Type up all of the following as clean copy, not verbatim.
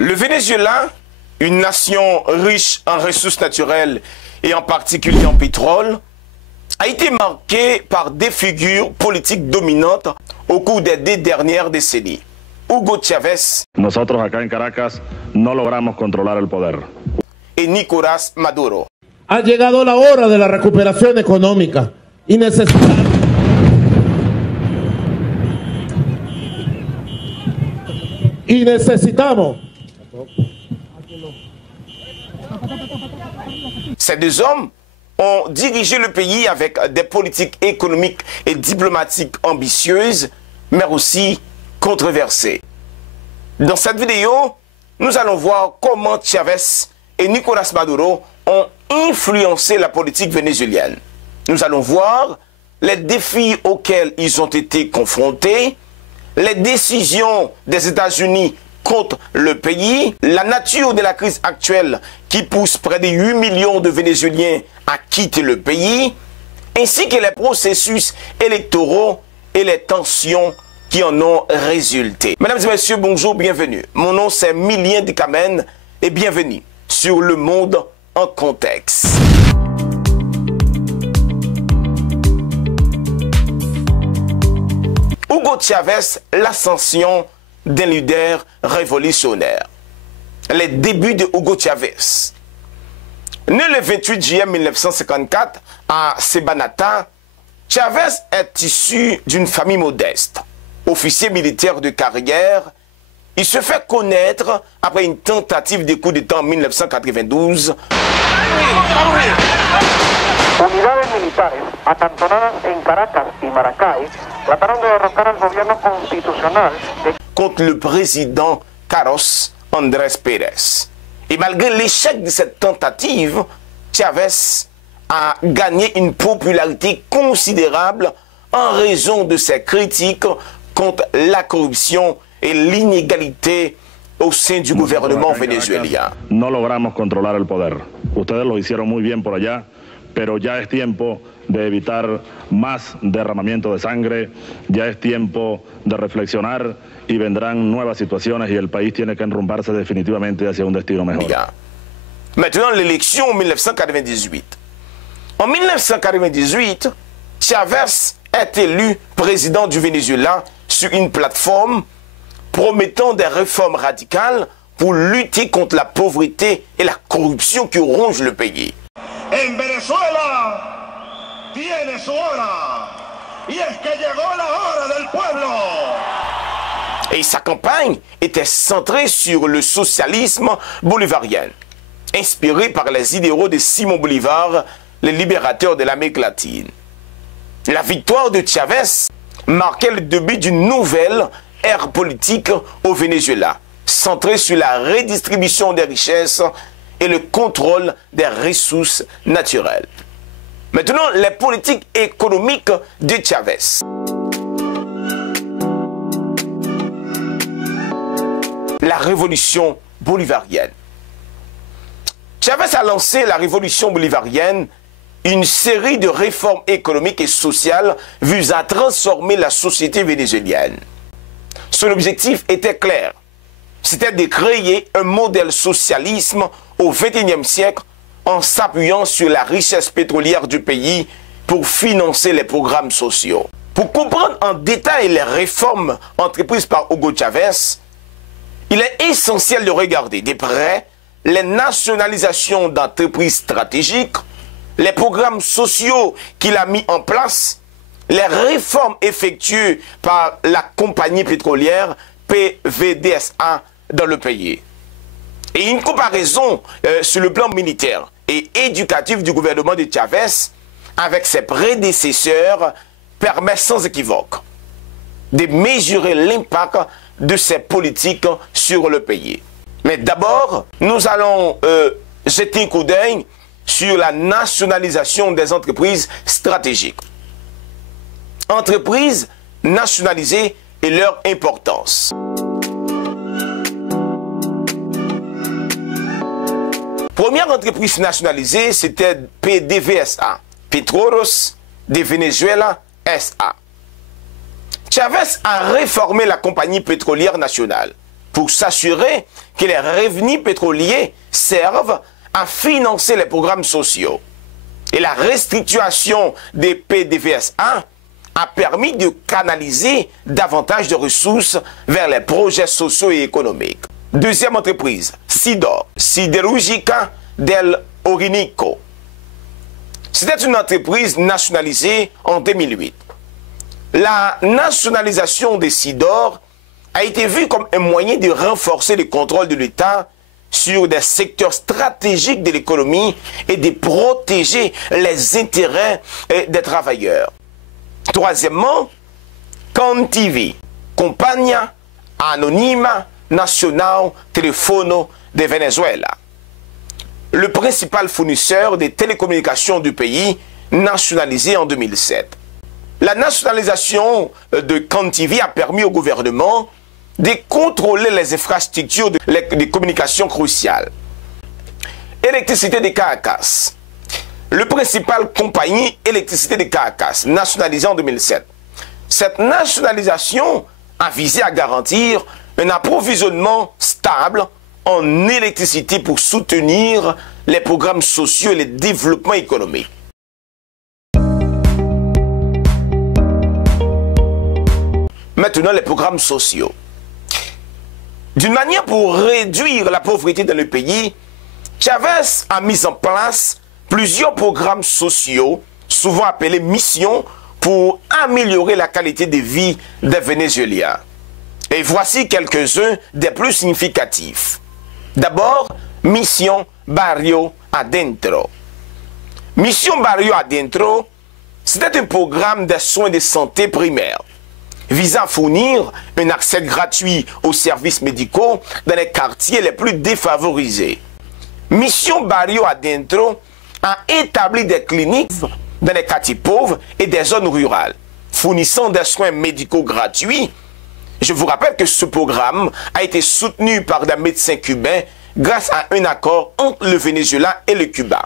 Le Venezuela, une nation riche en ressources naturelles et en particulier en pétrole, a été marqué par des figures politiques dominantes au cours des 2 dernières décennies. Hugo Chávez Nosotros acá en Caracas no logramos controlar el poder. Et Nicolás Maduro. Ha llegado la hora de la recuperación económica y necesitamos. Ces 2 hommes ont dirigé le pays avec des politiques économiques et diplomatiques ambitieuses, mais aussi controversées. Dans cette vidéo, nous allons voir comment Chávez et Nicolás Maduro ont influencé la politique vénézuélienne. Nous allons voir les défis auxquels ils ont été confrontés, les décisions des États-Unis contre le pays, la nature de la crise actuelle qui pousse près de 8 millions de Vénézuéliens à quitter le pays, ainsi que les processus électoraux et les tensions qui en ont résulté. Mesdames et messieurs, bonjour, bienvenue. Mon nom c'est Milien Dikamen et bienvenue sur Le Monde en Contexte. Hugo Chávez, l'ascension d'un leader révolutionnaire. Les débuts de Hugo Chávez. Né le 28 juillet 1954 à Sebanata, Chávez est issu d'une famille modeste. Officier militaire de carrière, il se fait connaître après une tentative de coup d'État en 1992. Unidades militares acantonadas en Caracas y Maracay trataron de derrocar al gobierno constitucional contre le président Carlos Andrés Pérez. Et malgré l'échec de cette tentative, Chávez a gagné une popularité considérable en raison de ses critiques contre la corruption et l'inégalité au sein du gouvernement vénézuélien. No logramos controlar el poder. Ustedes lo hicieron muy bien por allá, pero ya es tiempo de evitar más derramamiento de sangre, ya es tiempo de reflexionar y vendrán nuevas situaciones y el país tiene que enrumbarse definitivamente hacia un destino mejor. Bien. Maintenant, l'élection en 1998. En 1998, Chávez est élu président du Venezuela sur une plateforme promettant des réformes radicales pour lutter contre la pauvreté et la corruption qui rongent le pays. En Venezuela tiene su hora, y es que llegó la hora del pueblo. Et sa campagne était centrée sur le socialisme bolivarien, inspiré par les idéaux de Simon Bolivar, le libérateur de l'Amérique latine. La victoire de Chávez marquait le début d'une nouvelle ère politique au Venezuela, centrée sur la redistribution des richesses et le contrôle des ressources naturelles. Maintenant, les politiques économiques de Chávez. La révolution bolivarienne. Chávez a lancé la révolution bolivarienne, une série de réformes économiques et sociales visant à transformer la société vénézuélienne. Son objectif était clair, c'était de créer un modèle socialisme au XXIe siècle en s'appuyant sur la richesse pétrolière du pays pour financer les programmes sociaux. Pour comprendre en détail les réformes entreprises par Hugo Chávez, il est essentiel de regarder de près les nationalisations d'entreprises stratégiques, les programmes sociaux qu'il a mis en place, les réformes effectuées par la compagnie pétrolière PVDSA dans le pays. Et une comparaison sur le plan militaire et éducatif du gouvernement de Chávez avec ses prédécesseurs permet sans équivoque de mesurer l'impact de ces politiques sur le pays. Mais d'abord, nous allons jeter un coup d'œil sur la nationalisation des entreprises stratégiques. Entreprises nationalisées et leur importance. Première entreprise nationalisée, c'était PDVSA, Petróleos de Venezuela S.A. Chávez a réformé la compagnie pétrolière nationale pour s'assurer que les revenus pétroliers servent à financer les programmes sociaux. Et la restitution des PDVSA a permis de canaliser davantage de ressources vers les projets sociaux et économiques. Deuxième entreprise, Sidor, Siderúrgica del Orinoco. C'était une entreprise nationalisée en 2008. La nationalisation des Sidor a été vue comme un moyen de renforcer le contrôle de l'État sur des secteurs stratégiques de l'économie et de protéger les intérêts des travailleurs. Troisièmement, CanTV, Compañía Anónima Nacional Telefono de Venezuela, le principal fournisseur des télécommunications du pays, nationalisé en 2007. La nationalisation de CanTV a permis au gouvernement de contrôler les infrastructures de communication cruciales. Électricité de Caracas, le principal compagnie électricité de Caracas, nationalisée en 2007. Cette nationalisation a visé à garantir un approvisionnement stable en électricité pour soutenir les programmes sociaux et le développement économique. Maintenant, les programmes sociaux. D'une manière pour réduire la pauvreté dans le pays, Chavez a mis en place plusieurs programmes sociaux, souvent appelés missions, pour améliorer la qualité de vie des Vénézuéliens. Et voici quelques-uns des plus significatifs. D'abord, Mission Barrio Adentro. Mission Barrio Adentro, c'était un programme de soins de santé primaires visant à fournir un accès gratuit aux services médicaux dans les quartiers les plus défavorisés. Mission Barrio Adentro a établi des cliniques dans les quartiers pauvres et des zones rurales, fournissant des soins médicaux gratuits. Je vous rappelle que ce programme a été soutenu par des médecins cubains grâce à un accord entre le Venezuela et le Cuba.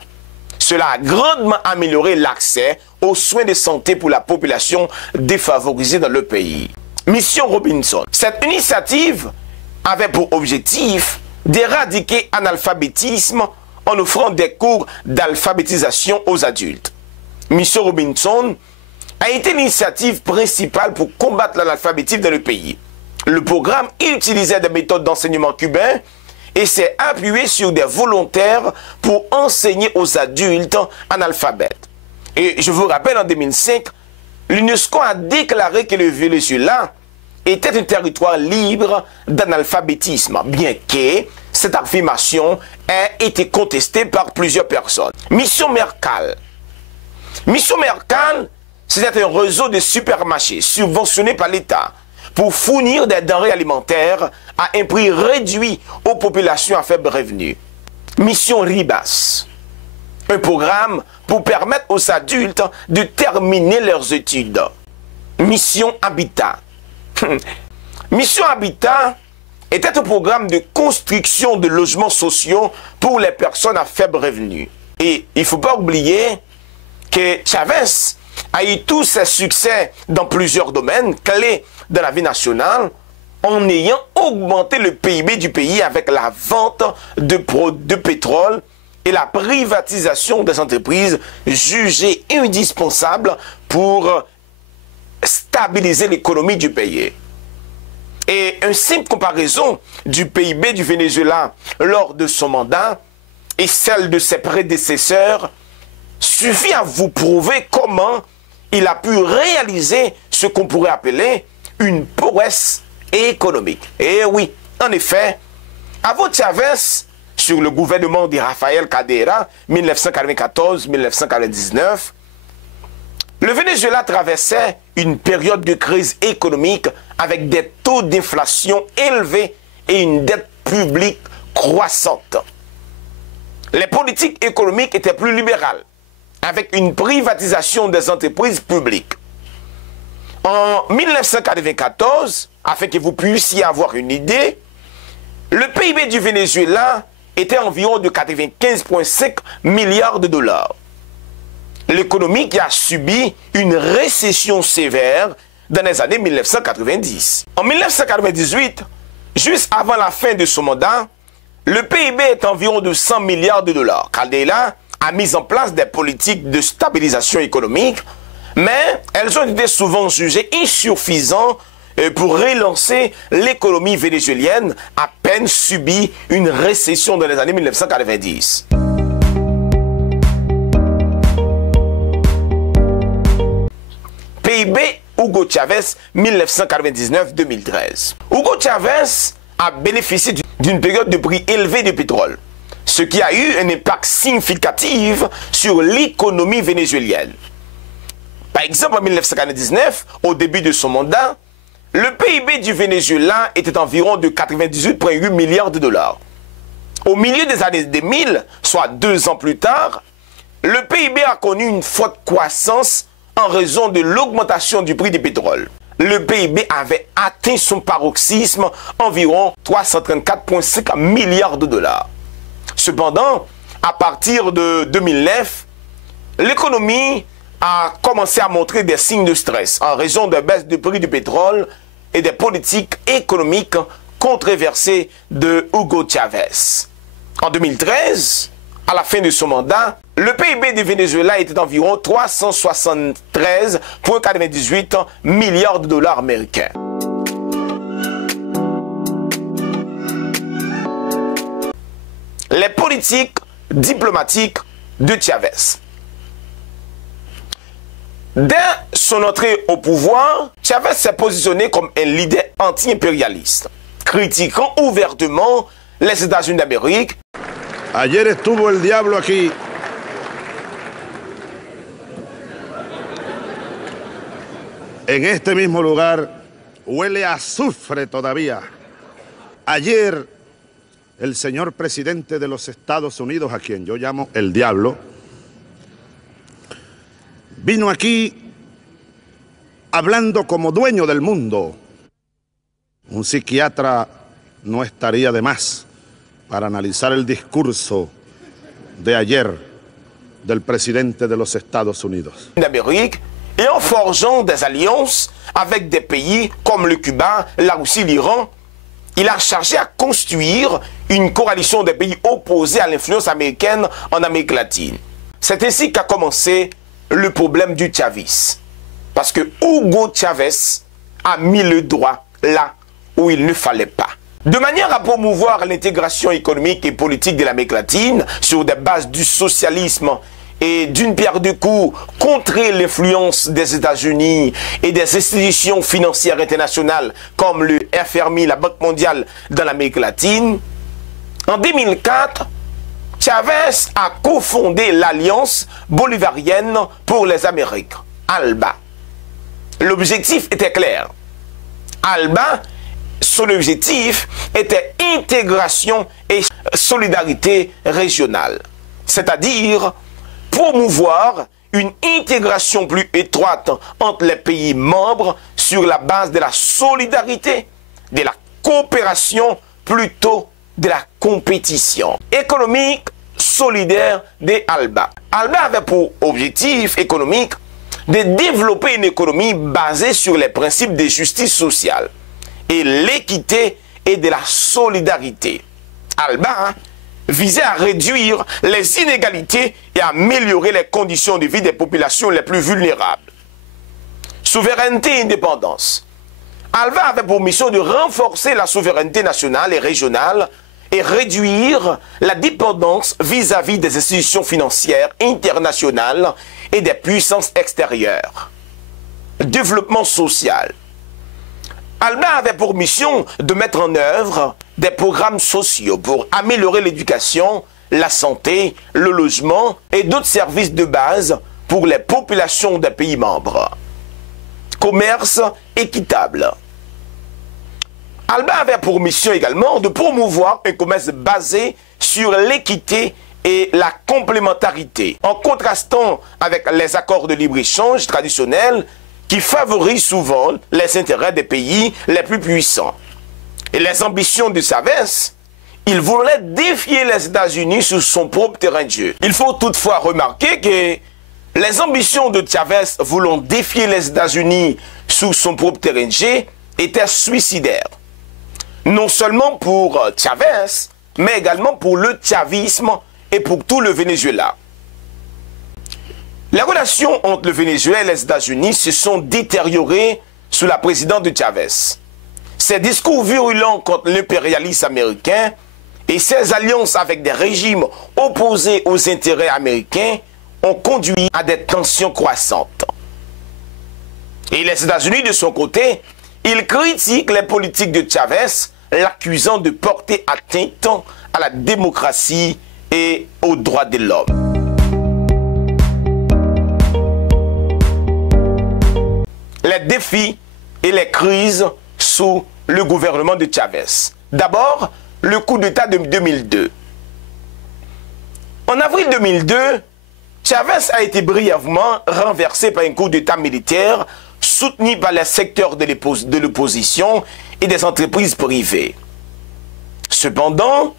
Cela a grandement amélioré l'accès aux soins de santé pour la population défavorisée dans le pays. Mission Robinson. Cette initiative avait pour objectif d'éradiquer l'analphabétisme en offrant des cours d'alphabétisation aux adultes. Mission Robinson a été l'initiative principale pour combattre l'analphabétisme dans le pays. Le programme utilisait des méthodes d'enseignement cubain et s'est appuyé sur des volontaires pour enseigner aux adultes analphabètes. Et je vous rappelle, en 2005, l'UNESCO a déclaré que le Venezuela était un territoire libre d'analphabétisme, bien que cette affirmation ait été contestée par plusieurs personnes. Mission Mercal. Mission Mercal, c'était un réseau de supermarchés subventionnés par l'État pour fournir des denrées alimentaires à un prix réduit aux populations à faible revenu. Mission Ribas, un programme pour permettre aux adultes de terminer leurs études. Mission Habitat. Mission Habitat était un programme de construction de logements sociaux pour les personnes à faible revenu. Et il ne faut pas oublier que Chavez a eu tous ses succès dans plusieurs domaines clés de la vie nationale en ayant augmenté le PIB du pays avec la vente de pétrole et la privatisation des entreprises jugées indispensables pour stabiliser l'économie du pays. Et une simple comparaison du PIB du Venezuela lors de son mandat et celle de ses prédécesseurs suffit à vous prouver comment il a pu réaliser ce qu'on pourrait appeler une prouesse économique. Et oui, en effet, avant Chavez, sur le gouvernement de Rafael Caldera, 1994-1999, le Venezuela traversait une période de crise économique avec des taux d'inflation élevés et une dette publique croissante. Les politiques économiques étaient plus libérales, avec une privatisation des entreprises publiques. En 1994, afin que vous puissiez avoir une idée, le PIB du Venezuela était environ de 95,5 milliards de dollars. L'économie qui a subi une récession sévère dans les années 1990. En 1998, juste avant la fin de son mandat, le PIB est environ de 100 milliards de dollars. Caldera a mis en place des politiques de stabilisation économique, mais elles ont été souvent jugées insuffisantes pour relancer l'économie vénézuélienne, à peine subi une récession dans les années 1990. PIB Hugo Chavez 1999-2013. Hugo Chavez a bénéficié d'une période de prix élevé de pétrole, ce qui a eu un impact significatif sur l'économie vénézuélienne. Par exemple, en 1999, au début de son mandat, le PIB du Venezuela était environ de 98,8 milliards de dollars. Au milieu des années 2000, soit 2 ans plus tard, le PIB a connu une forte croissance en raison de l'augmentation du prix du pétrole. Le PIB avait atteint son paroxysme environ 334,5 milliards de dollars. Cependant, à partir de 2009, l'économie a commencé à montrer des signes de stress en raison de baisse du prix du pétrole et des politiques économiques controversées de Hugo Chavez. En 2013, à la fin de son mandat, le PIB du Venezuela était d'environ 373,98 milliards de dollars américains. Les politiques diplomatiques de Chavez. Dès son entrée au pouvoir, Chavez s'est positionné comme un leader anti-impérialiste, critiquant ouvertement les États-Unis d'Amérique. Ayer estuvo el diablo aquí. En este mismo lugar huele a azufre todavía. Ayer el señor presidente de los Estados Unidos, a quien yo llamo el diablo, vino aquí hablando como dueño del mundo. Un psiquiatra no estaría de más para analizar el discurso de ayer del presidente de los Estados Unidos. D'Amérique, et en forgeant des alliances avec des pays comme le Cuba, la Russie, l'Iran, il a cherché à construire une coalition des pays opposés à l'influence américaine en Amérique latine. C'est ainsi qu'a commencé le problème du chavisme. Parce que Hugo Chavez a mis le doigt là où il ne fallait pas. De manière à promouvoir l'intégration économique et politique de l'Amérique latine sur des bases du socialisme et d'une pierre deux coups contrer l'influence des États-Unis et des institutions financières internationales comme le FMI, la Banque mondiale dans l'Amérique latine, en 2004, Chavez a cofondé l'Alliance bolivarienne pour les Amériques, ALBA. L'objectif était clair. ALBA, son objectif était intégration et solidarité régionale, c'est-à-dire promouvoir une intégration plus étroite entre les pays membres sur la base de la solidarité, de la coopération plutôt de la compétition économique solidaire de ALBA. ALBA avait pour objectif économique de développer une économie basée sur les principes de justice sociale et l'équité et de la solidarité. ALBA visait à réduire les inégalités et à améliorer les conditions de vie des populations les plus vulnérables. Souveraineté et indépendance. ALBA avait pour mission de renforcer la souveraineté nationale et régionale et réduire la dépendance vis-à-vis des institutions financières internationales et des puissances extérieures. Développement social. ALBA avait pour mission de mettre en œuvre des programmes sociaux pour améliorer l'éducation, la santé, le logement et d'autres services de base pour les populations des pays membres. Commerce équitable. ALBA avait pour mission également de promouvoir un commerce basé sur l'équité et la complémentarité, en contrastant avec les accords de libre-échange traditionnels qui favorisent souvent les intérêts des pays les plus puissants. Et les ambitions de Chavez, il voulait défier les États-Unis sur son propre terrain de jeu. Il faut toutefois remarquer que les ambitions de Chavez voulant défier les États-Unis sur son propre terrain de jeu étaient suicidaires. non seulement pour Chavez, mais également pour le chavisme et pour tout le Venezuela. Les relations entre le Venezuela et les États-Unis se sont détériorées sous la présidence de Chavez. Ses discours virulents contre l'impérialisme américain et ses alliances avec des régimes opposés aux intérêts américains ont conduit à des tensions croissantes. Et les États-Unis, de son côté, ils critiquent les politiques de Chavez, l'accusant de porter atteinte à la démocratie et aux droits de l'homme. Les défis et les crises sous le gouvernement de Chavez. D'abord, le coup d'État de 2002. En avril 2002, Chavez a été brièvement renversé par un coup d'État militaire soutenu par les secteurs de l'opposition et des entreprises privées. Cependant,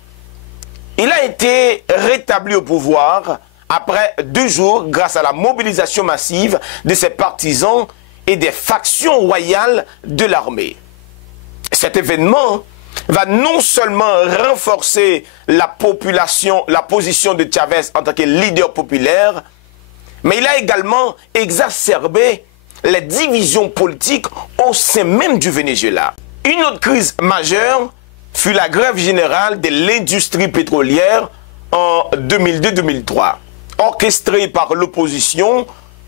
il a été rétabli au pouvoir après 2 jours grâce à la mobilisation massive de ses partisans et des factions royales de l'armée. Cet événement va non seulement renforcer la position de Chavez en tant que leader populaire, mais il a également exacerbé les divisions politiques au sein même du Venezuela. Une autre crise majeure fut la grève générale de l'industrie pétrolière en 2002-2003, orchestrée par l'opposition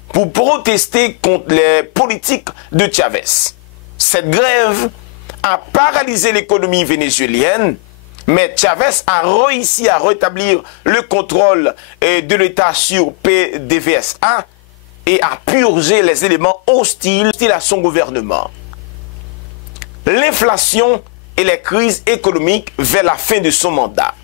pour protester contre les politiques de Chavez. Cette grève a paralysé l'économie vénézuélienne, mais Chavez a réussi à rétablir le contrôle de l'État sur PDVSA et à purger les éléments hostiles à son gouvernement. L'inflation et les crises économiques vers la fin de son mandat.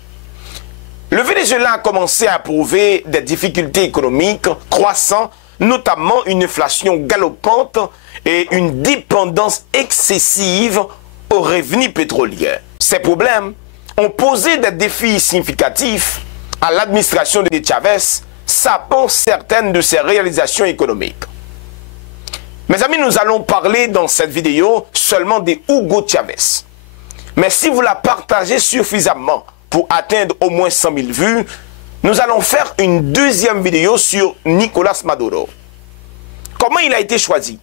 Le Venezuela a commencé à éprouver des difficultés économiques croissantes, notamment une inflation galopante et une dépendance excessive aux revenus pétroliers. Ces problèmes ont posé des défis significatifs à l'administration de Chavez, sapant certaines de ses réalisations économiques. Mes amis, nous allons parler dans cette vidéo seulement de Hugo Chavez. Mais si vous la partagez suffisamment pour atteindre au moins 100 000 vues, nous allons faire une deuxième vidéo sur Nicolás Maduro. Comment il a été choisi?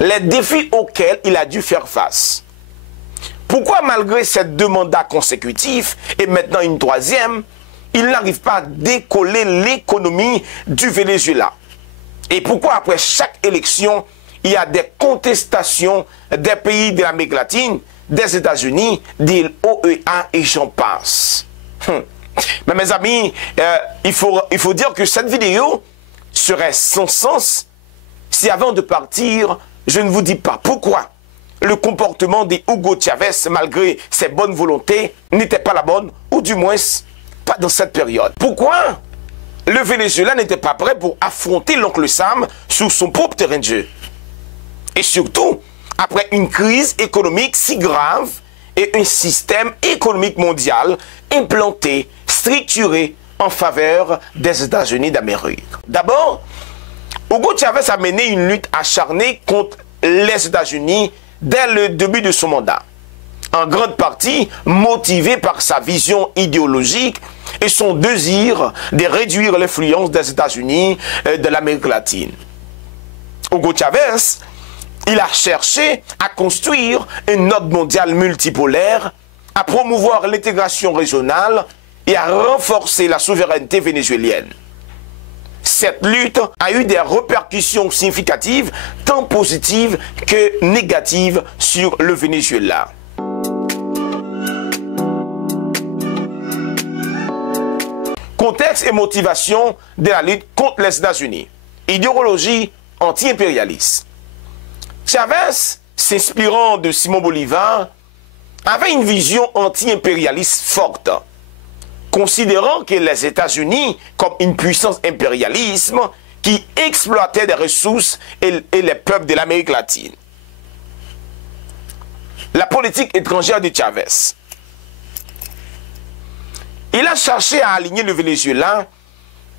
Les défis auxquels il a dû faire face. Pourquoi malgré ces 2 mandats consécutifs et maintenant une 3e, il n'arrive pas à décoller l'économie du Venezuela? Et pourquoi après chaque élection, il y a des contestations des pays de l'Amérique latine, des États-Unis, des OEA et j'en passe. Mais mes amis, il faut dire que cette vidéo serait sans sens si avant de partir, je ne vous dis pas pourquoi le comportement de Hugo Chavez, malgré ses bonnes volontés, n'était pas la bonne, ou du moins pas dans cette période. Pourquoi le Venezuela n'était pas prêt pour affronter l'oncle Sam sur son propre terrain de jeu? Et surtout, après une crise économique si grave et un système économique mondial implanté, structuré en faveur des États-Unis d'Amérique. D'abord, Hugo Chavez a mené une lutte acharnée contre les États-Unis dès le début de son mandat, en grande partie motivé par sa vision idéologique et son désir de réduire l'influence des États-Unis de l'Amérique latine. Hugo Chavez, il a cherché à construire un ordre mondial multipolaire, à promouvoir l'intégration régionale et à renforcer la souveraineté vénézuélienne. Cette lutte a eu des répercussions significatives, tant positives que négatives, sur le Venezuela. Contexte et motivation de la lutte contre les États-Unis. Idéologie anti-impérialiste. Chavez, s'inspirant de Simon Bolivar, avait une vision anti-impérialiste forte, considérant que les États-Unis comme une puissance impérialisme qui exploitait des ressources et les peuples de l'Amérique latine. La politique étrangère de Chavez. Il a cherché à aligner le Venezuela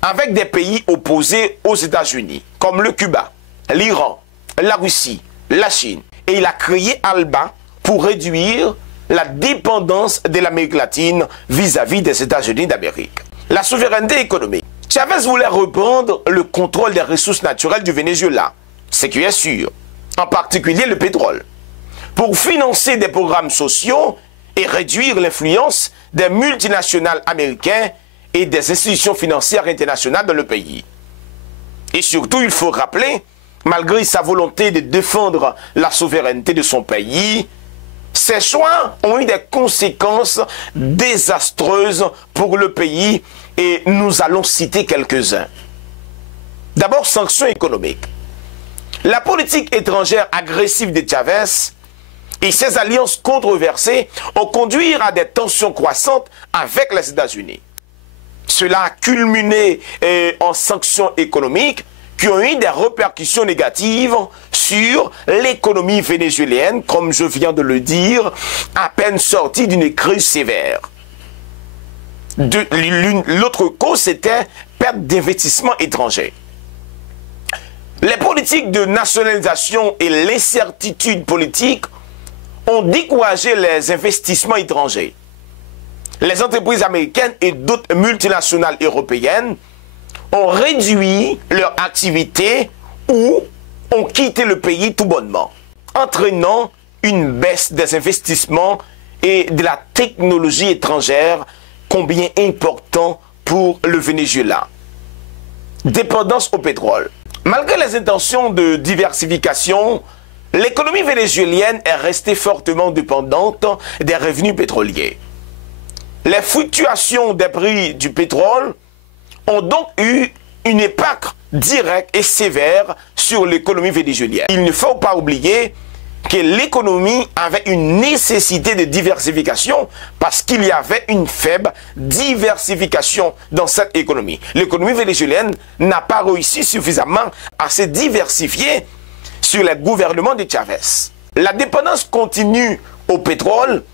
avec des pays opposés aux États-Unis, comme le Cuba, l'Iran, la Russie, la Chine. Et il a créé ALBA pour réduire la dépendance de l'Amérique latine vis-à-vis des États-Unis d'Amérique. La souveraineté économique. Chavez voulait reprendre le contrôle des ressources naturelles du Venezuela, ce qui est sûr, en particulier le pétrole, pour financer des programmes sociaux et réduire l'influence des multinationales américaines et des institutions financières internationales dans le pays. Et surtout, il faut rappeler, malgré sa volonté de défendre la souveraineté de son pays, ces choix ont eu des conséquences désastreuses pour le pays et nous allons citer quelques-uns. D'abord, sanctions économiques. La politique étrangère agressive de Chavez et ses alliances controversées ont conduit à des tensions croissantes avec les États-Unis. Cela a culminé en sanctions économiques qui ont eu des répercussions négatives sur l'économie vénézuélienne, comme je viens de le dire, à peine sortie d'une crise sévère. L'autre cause, c'était perte d'investissement étranger. Les politiques de nationalisation et l'incertitude politique ont découragé les investissements étrangers. Les entreprises américaines et d'autres multinationales européennes ont réduit leur activité ou ont quitté le pays tout bonnement, entraînant une baisse des investissements et de la technologie étrangère, combien important pour le Venezuela. Dépendance au pétrole. Malgré les intentions de diversification, l'économie vénézuélienne est restée fortement dépendante des revenus pétroliers. Les fluctuations des prix du pétrole ont donc eu une impact direct et sévère sur l'économie vénézuélienne. Il ne faut pas oublier que l'économie avait une nécessité de diversification parce qu'il y avait une faible diversification dans cette économie. L'économie vénézuélienne n'a pas réussi suffisamment à se diversifier sur les gouvernements de Chavez. La dépendance continue au pétrole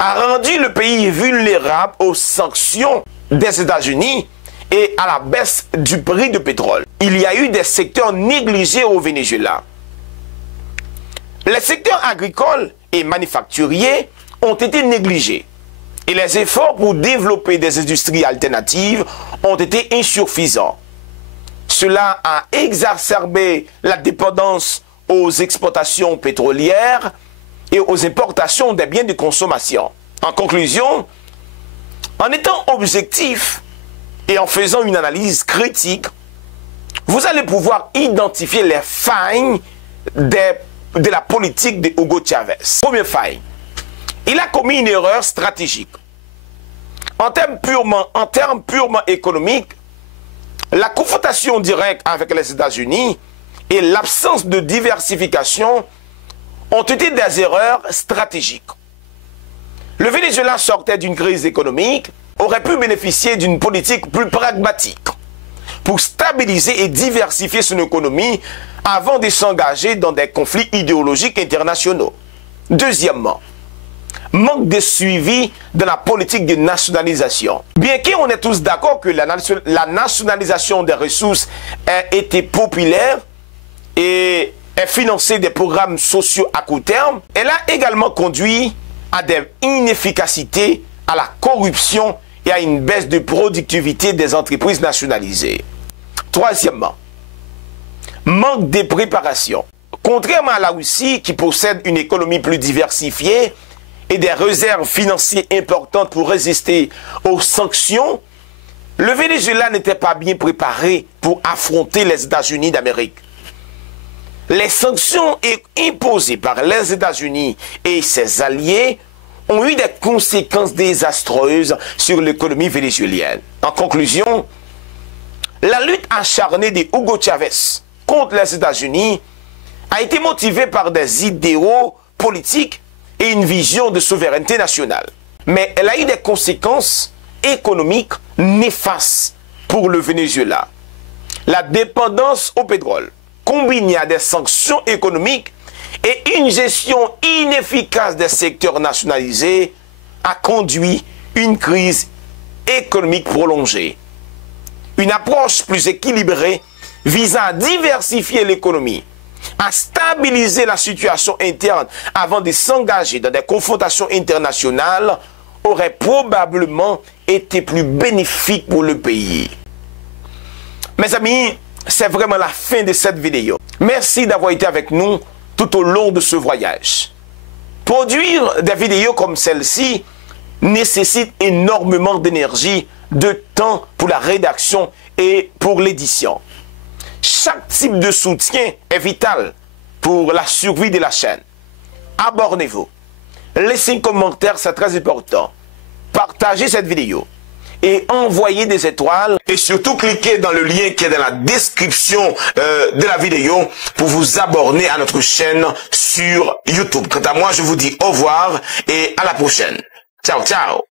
a rendu le pays vulnérable aux sanctions des États-Unis et à la baisse du prix du pétrole. Il y a eu des secteurs négligés au Venezuela. Les secteurs agricoles et manufacturiers ont été négligés et les efforts pour développer des industries alternatives ont été insuffisants. Cela a exacerbé la dépendance aux exportations pétrolières et aux importations des biens de consommation. En conclusion, en étant objectif et en faisant une analyse critique, vous allez pouvoir identifier les failles de la politique de Hugo Chavez. Première faille, il a commis une erreur stratégique. En termes purement économiques, la confrontation directe avec les États-Unis et l'absence de diversification ont été des erreurs stratégiques. Le Venezuela sortait d'une crise économique, aurait pu bénéficier d'une politique plus pragmatique pour stabiliser et diversifier son économie avant de s'engager dans des conflits idéologiques internationaux. Deuxièmement, manque de suivi de la politique de nationalisation. Bien qu'on est tous d'accord que la nationalisation des ressources a été populaire et ait financé des programmes sociaux à court terme, elle a également conduit à des inefficacités, à la corruption et à une baisse de productivité des entreprises nationalisées. Troisièmement, manque de préparation. Contrairement à la Russie qui possède une économie plus diversifiée et des réserves financières importantes pour résister aux sanctions, le Venezuela n'était pas bien préparé pour affronter les États-Unis d'Amérique. Les sanctions imposées par les États-Unis et ses alliés ont eu des conséquences désastreuses sur l'économie vénézuélienne. En conclusion, la lutte acharnée de Hugo Chavez contre les États-Unis a été motivée par des idéaux politiques et une vision de souveraineté nationale. Mais elle a eu des conséquences économiques néfastes pour le Venezuela. La dépendance au pétrole, combinée à des sanctions économiques et une gestion inefficace des secteurs nationalisés, a conduit une crise économique prolongée. Une approche plus équilibrée visant à diversifier l'économie à stabiliser la situation interne avant de s'engager dans des confrontations internationales aurait probablement été plus bénéfique pour le pays. Mes amis, c'est vraiment la fin de cette vidéo. Merci d'avoir été avec nous tout au long de ce voyage. Produire des vidéos comme celle-ci nécessite énormément d'énergie, de temps pour la rédaction et pour l'édition. Chaque type de soutien est vital pour la survie de la chaîne. Abonnez-vous, laissez un commentaire, c'est très important. Partagez cette vidéo et envoyez des étoiles. Et surtout, cliquez dans le lien qui est dans la description de la vidéo pour vous abonner à notre chaîne sur YouTube. Quant à moi, je vous dis au revoir et à la prochaine. Ciao, ciao.